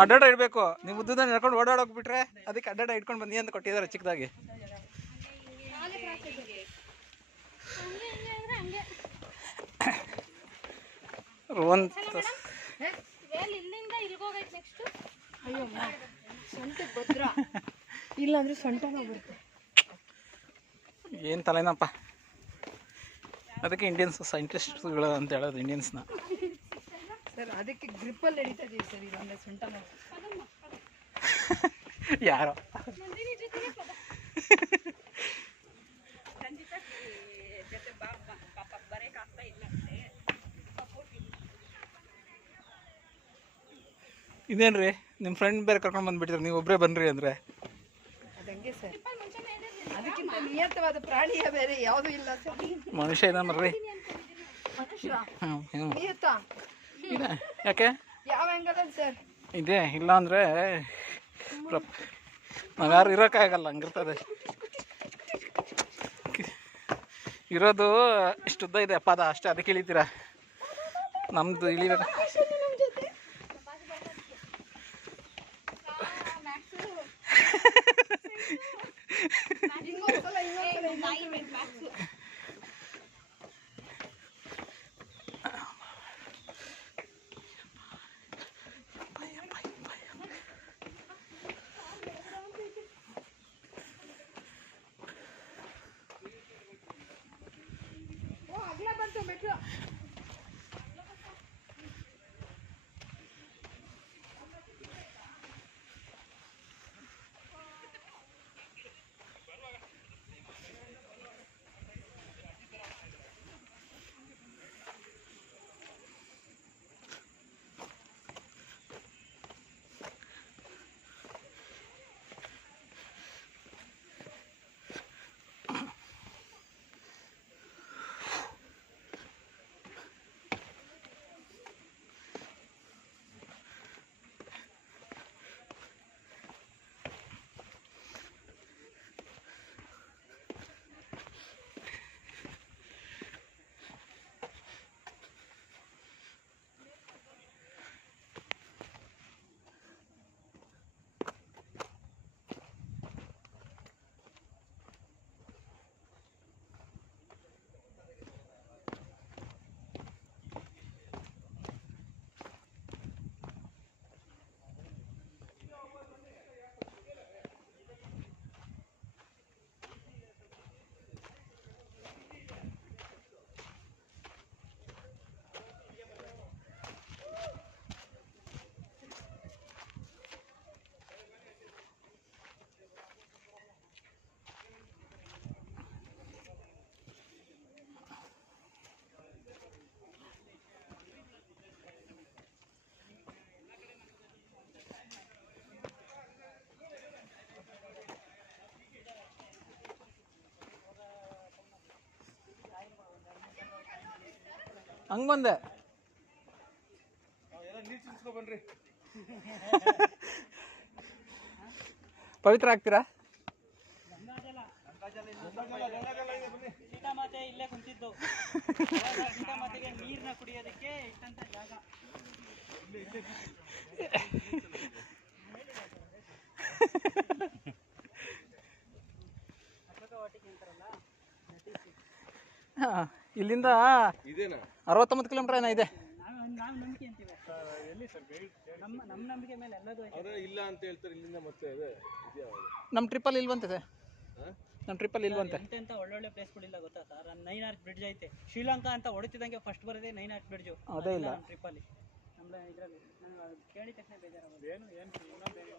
ಅಡ್ಡಾಡ ಇಡಬೇಕು. ನೀವು ಉದ್ದದ ನಡ್ಕೊಂಡು ಓಡಾಡೋಕೆ ಬಿಟ್ರೆ ಅದಕ್ಕೆ ಅಡ್ಡಾಡ ಇಟ್ಕೊಂಡು ಬನ್ನಿ ಅಂತ ಕೊಟ್ಟಿದ್ದಾರೆ ಚಿಕ್ಕದಾಗಿ. ಒಂದು ಎಲ್ಲಿ ಇಲ್ಲಿಂದ ಇಲ್ಗೋಗೈತೆ ನೆಕ್ಸ್ಟ್ ಅಯ್ಯೋ ಸೊಂಟಕ್ಕೆ ಭದ್ರ? ಇಲ್ಲಾಂದ್ರೆ ಸೊಂಟನ ಬರುತ್ತೆ ಏನು ತಲೆನಪ್ಪ ಅದಕ್ಕೆ ಇಂಡಿಯನ್ಸ್ ಸೈಂಟಿಸ್ಟ್ಗಳು ಅಂತ ಹೇಳೋದು ಇಂಡಿಯನ್ಸ್ನ ಸರ್ ಅದಕ್ಕೆ ಗ್ರಿಪ್ಪಲ್ಲಿ ಹಿಡಿತಾ ಇದೀವಿ ಸರ್ ಇಲ್ಲಾಂದ್ರೆ ಸೊಂಟ. ಯಾರೋ? ಇದೇನ್ರಿ? ನಿಮ್ಮ ಫ್ರೆಂಡ್ ಬೇರೆ ಕರ್ಕೊಂಡು ಬಂದ್ಬಿಟ್ಟಿದ್ರೆ ನೀವು ಒಬ್ಬರೇ ಬನ್ರಿ ಅಂದರೆ. ಅದಂಗೆ ಸರ್. ಅದಕ್ಕಿಂತ ನಿಯತವಾದ ಪ್ರಾಣಿಯ ಬೇರೆ ಯಾವುದೂ ಇಲ್ಲ ಸರ್. ಮನುಷ್ಯ ಇದಾನ ಮರ್ರಿ ಹ್ಞೂ ಹ್ಞೂ ನಿಯತ? ಇದೆ. ಯಾಕೆ? ಯಾವ ಆ್ಯಂಗಲಲ್ಲಿ ಸರ್? ಇದೆ ಇಲ್ಲ ಅಂದರೆ ನಾವ್ಯಾರು ಇರೋಕ್ಕಾಗಲ್ಲ ಹಂಗಿರ್ತದೆ. ಇರೋದು ಇಷ್ಟುದ್ದ ಇದೆ ಪದ ಅಷ್ಟೇ ಅದಕ್ಕೆ ಇಳಿತೀರಾ? ನಮ್ದು ಇಳಿಬೇಕು. Yeah. ಹಂಗೆ ಬಂದೆ ಪವಿತ್ರ ಆಗ್ತೀರಾ? ಸೀತಾಮಾತೆ ಇಲ್ಲೇ ಕುಂತಿದ್ದು ಸೀತಾಮಾತೆಗೆ ನೀರನ್ನ ಕುಡಿಯೋದಕ್ಕೆ ಇಟ್ಟಂತ ಜಾಗ ಇಲ್ಲಿಂದ ಅರವತ್ತೊಂಬತ್ತು ಕಿಲೋಮೀಟರ್ ಏನೋ ಇದೆ. ನಮ್ಮ ನಮ್ಮ ನಂಬಿಕೆ ಮೇಲೆ ಎಲ್ಲದೂ ಐತೆ ಇಲ್ಲ ಅಂತ ಹೇಳ್ತಾರೆ ಇಲ್ಲಿಂದ ಮತ್ತೆ ಅದೇ ನಮ್ಮ ಟ್ರಿಪ್ಪಲ್ಲಿ ಇಲ್ವಂತೆ ಸರ್ ನಮ್ಮ ಟ್ರಿಪ್ಪಲ್ಲಿ ಇಲ್ವಂತೆ ಎಂತೆಂತ ಒಳ್ಳೊಳ್ಳೆ ಪ್ಲೇಸ್ಗಳಿಲ್ಲ ಗೊತ್ತಾ ಸರ್ ನೈನ್ ಆರ್ಚ್ ಬ್ರಿಡ್ಜ್ ಐತೆ. ಶ್ರೀಲಂಕಾ ಅಂತ ಹೊಡಿತಿದಂಗೆ ಫಸ್ಟ್ ಬರೋದೇ ನೈನ್ ಆರ್ಚ್ ಬ್ರಿಡ್ಜು ಅದೇ ಇಲ್ಲ. ನಮ್ಮ ಟ್ರಿಪ್ಪಲ್ಲಿ ನಮ್ಮ ಇದರಲ್ಲಿ. ಕೇಳಿದ ತಕ್ಷಣ ಬೇಜಾರಾಗೋದು ಏನು ಏನು ಆಮೇಲೆ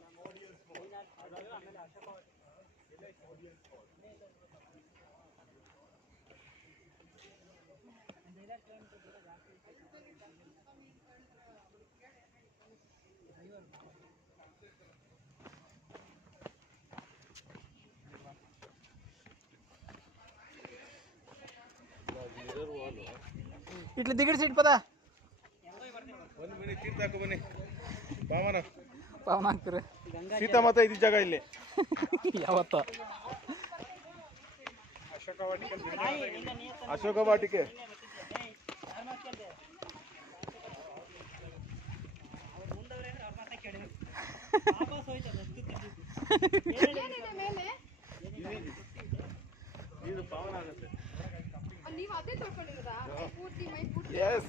ಇಟ್ಲಿ ದಿಗಿಡ್ ಸೀಟ್ ಪದ. ಒಂದು ಮನೆ ತೀರ್ಥ ಹಾಕೋ ಬನ್ನಿ. ಬಾಮನ. ಪಾವನ ಹಾಕ್ತೀರಿ? ಗಂಗಾ ಸೀತಾಮಾತ ಇದ್ದ ಜಾಗ ಇಲ್ಲಿ. ಯಾವತ್ತ? ಅಶೋಕ ವಾಟಿಕೆ. ಅಶೋಕ ಅವ್ರ ಇದು ಪಾವನ ಆಗುತ್ತೆ ನೀವು ಅದೇ ತೊಳ್ಕೊಂಡಿರೋದಾ ಪೂರ್ತಿ ಮೈ ಪೂರ್ತಿ ಎಸ್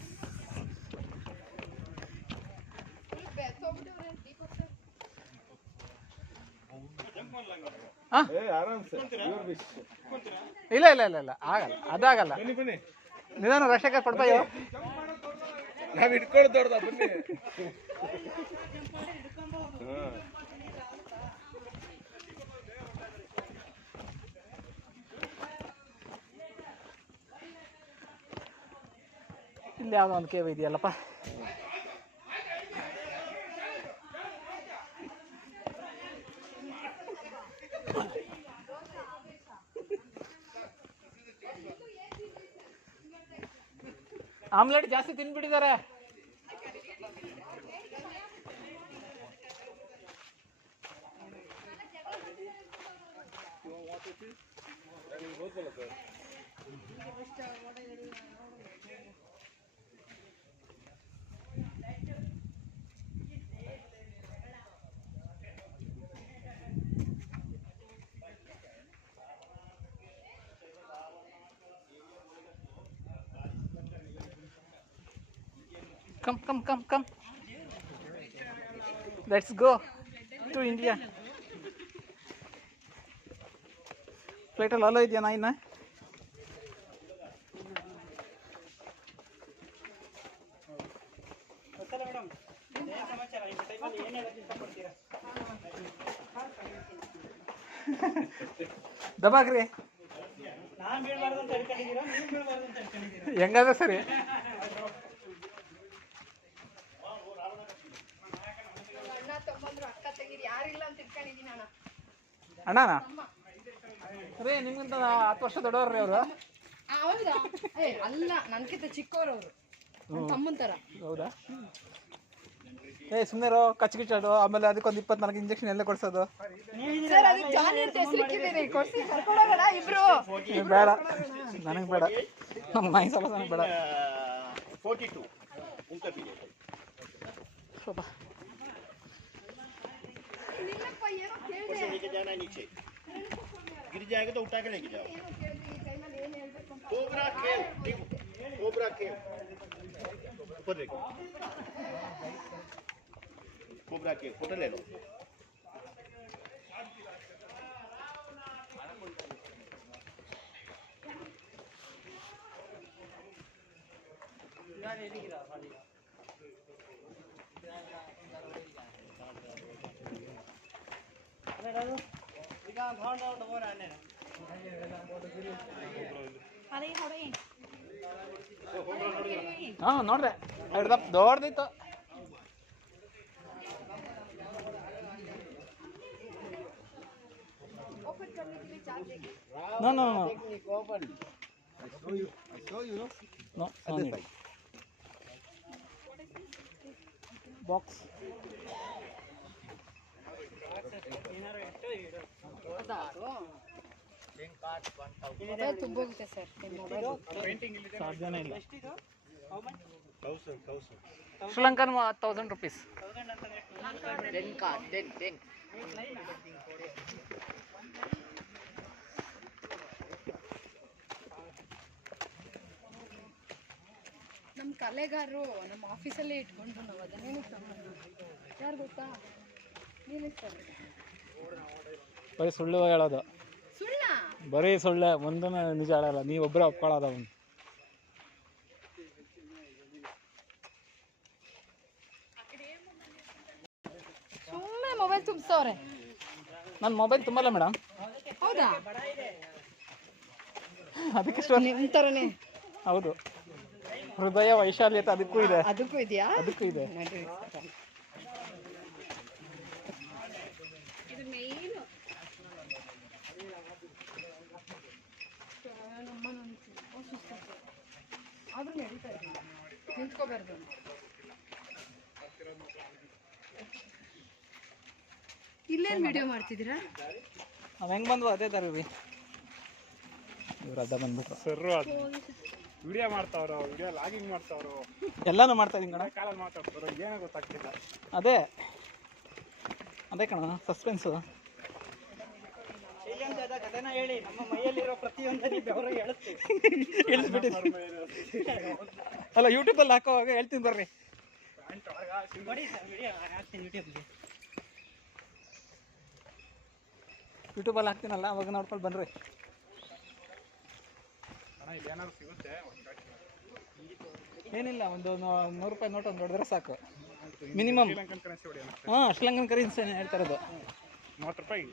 ಫುಲ್ ಬೆತ್ತೋಗ್ಬಿಟ್ಟವ್ರೆ ದೀಪಕ್ ಸರ್ ಏ ಆರಾಮ್ಸೆ. Your wish. ಇಲ್ಲ ಇಲ್ಲ ಇಲ್ಲ ಇಲ್ಲ. ಆಗಲ್ಲ. ಅದಾಗಲ್ಲ. ಬನ್ನಿ ಬನ್ನಿ. ನಿಧಾನ ರಕ್ಷಕ ಕೊಡ್ಬಾಯೋ ನಾವ್ ಇಟ್ಕೊಳ್ಳೋದು ದೊಡ್ಡದ ಬನ್ನಿ. ಇಲ್ಲಿ ಯಾವುದೋ ಒಂದು ಕೇವ್ ಇದೆಯಲ್ಲಪ್ಪ ಆಮ್ಲೆಟ್ ಜಾಸ್ತಿ ತಿನ್ಬಿಟ್ಟಿದ್ದಾರೆ. Come, come, come, come. Let's go to India. ಫ್ಲೈಟಲ್ಲಿ ಅಲೋ ಇದೆಯಾ ನಾ ದಬಾಕ್ರಿ ಗೊತ್ತಲ್ಲ ಮೇಡಮ್ ಏನ್ ಸಮಾಚಾರ ಈ ಟೈಮಲ್ಲಿ ಏನ್ ಹೇಳಕ್ ಇಷ್ಟಪಡ್ತೀರಾ ದಬಾಕ್ರಿ ನಾನ್ ಬೀಳ್ಬಾರ್ದು ಅಂತ ಹೇಳ್ಕೊಂಡಿದ್ದೀರಾ ನೀವು ಬೀಳ್ಬಾರ್ದು ಅಂತ ಹೇಳ್ಕೊಂಡಿದ್ದೀರಾ ಹೆಂಗಾದ್ರೆ ಸರಿ ಅಕ್ಕ ಅಂತ ಅಣ್ಣ. ನಿಮ್ಗಿಂತ ಹತ್ತು ವರ್ಷ ದೊಡ್ಡವ್ರಿ ಅವರು. ಅಲ್ಲ ನನ್ಕಿಂತ ಚಿಕ್ಕವರು ಅವರು. ಏ ಸುಮ್ಮನೆ ಗಿಚ್ಚಾಡು ಆಮೇಲೆ ಅದಕ್ಕೊಂದು ಇಪ್ಪತ್ನಾಲ್ಕು ಇಂಜೆಕ್ಷನ್ ಎಲ್ಲ ಕೊಡ್ಸೋದು. ಬೇಡ. ನನಗೆ ಬೇಡ. ನಮ್ಮ ಮೈ ಸಲ ಬೇಡ. जाना नीचे। गिर जाएगा तो उठा के लेके जाओ। कोबरा खेल देखो कोबरा खेल। ऊपर देखो। कोबरा खेल फ़ोटो ले लो। Yeah, yeah, yeah. ಹಾಂ ನೋಡ್ದೆ ಹಿಡ್ದಪ್ಪ ದೊಡ್ಡದಿತ್ತು. No no no. No no need box mobile ತುಂಬೋಗುತ್ತೆ sir ನಿಮ್ಮ ಮೊಬೈಲ್ ಸಾಧ್ಯನೇ ಇಲ್ಲ ಎಷ್ಟಿದು ಶ್ರೀಲಂಕನ್ ತೌಸಂಡ್ ರುಪೀಸ್ ನಮ್ಮ ಕಲೆಗಾರರು ನಮ್ಮ ಆಫೀಸಲ್ಲೇ ಇಟ್ಕೊಂಡು ನಾವು ಅದನ್ನೇನು ಯಾರು ಗೊತ್ತಾ? ಬರೀ ಸುಳ್ಳು ಹೇಳೋದು. ಬರೀ ಸುಳ್ಳೆ ಒಂದನ್ನ ನಿಜ ಹೇಳಲ್ಲ. ನೀವೊಬ್ಬರೇ ಒಪ್ಕೊಳ್ಳೋದ ಅವನು. ಸುಮ್ಮನೆ ಮೊಬೈಲ್ ತುಂಬಿಸ್ತವ್ರೆ ನನ್ನ ಮೊಬೈಲ್ ತುಂಬಲ್ಲ ಮೇಡಮ್ ಹೌದಾ? ಅದಕ್ಕೆ ನಿಮ್ಮ ಥರನೇ ಹೌದು. ಹೃದಯ ವೈಶಾಲ್ಯತೆ ಅದಕ್ಕೂ ಇದೆ. ಅದಕ್ಕೂ ಇದೆಯಾ? ಅದಕ್ಕೂ. ಇದು. ಆದ್ರೂ ನಡೀತಾ ಇದ್ದೀನಿ ನಿಂತ್ಕೋಬಾರ್ದು ಇಲ್ಲೇನು ವಿಡಿಯೋ ಮಾಡ್ತಿದ್ದೀರಾ? ನಾವು ಹೆಂಗೆ ಬಂದ್ವು ಅದೇ ದಾರಿ ರೀ ಇವ್ರು ಅಡ್ಡ ಬಂದ್ಬಿಟ್ರು. ಸರ್ ಅದು ವಿಡಿಯೋ ಮಾಡ್ತಾವ್ರು ವಿಡಿಯೋ ಲಾಗಿಂಗ್ ಮಾಡ್ತಾವ್ರು. ಎಲ್ಲಾನು ಮಾಡ್ತಾ ಇದೀನಿ ಕಣ. ಕಾಲಲ್ಲಿ ಮಾತಾಡ್ತಾರೋ ಏನೋ ಗೊತ್ತಾಗ್ತಿಲ್ಲ. ಅದೇ. ಅದೇ ಕಣ ಸಸ್ಪೆನ್ಸು ಶ್ರೀಲಂಕಾದ ಕಥೆನ ಹೇಳಿ ನಮ್ಮ ಮೈಯಲ್ಲಿರೋ ಪ್ರತಿಯೊಂದನ್ನು ಬೆವರ ಹೇಳುತ್ತೆ ಅಲ್ಲ ಯೂಟ್ಯೂಬಲ್ಲಿ ಹಾಕೋವಾಗ ಹೇಳ್ತೀನಿ ಬರ್ರಿ. ನೋಡಿ ಸರ್ ವಿಡಿಯೋ ಹಾಕ್ತೀನಿ ಯೂಟ್ಯೂಬ್ಗೆ ಯೂಟ್ಯೂಬಲ್ಲಿ ಹಾಕ್ತೀನಲ್ಲ ಅವಾಗ ನೋಡ್ಕೊಂಡು ಬನ್ರಿ. ಏನಿಲ್ಲ ಒಂದು ನೂರು ರೂಪಾಯಿ ನೋಟ್ ಒಂದು ಹೊಡೆದ್ರೆ ಸಾಕು. ಮಿನಿಮಮ್ ಹಾಂ ಶ್ರೀಲಂಕನ್ ಕರೆನ್ಸಿ ಹೇಳ್ತಾರದು ಮೂವತ್ತು ರೂಪಾಯಿ.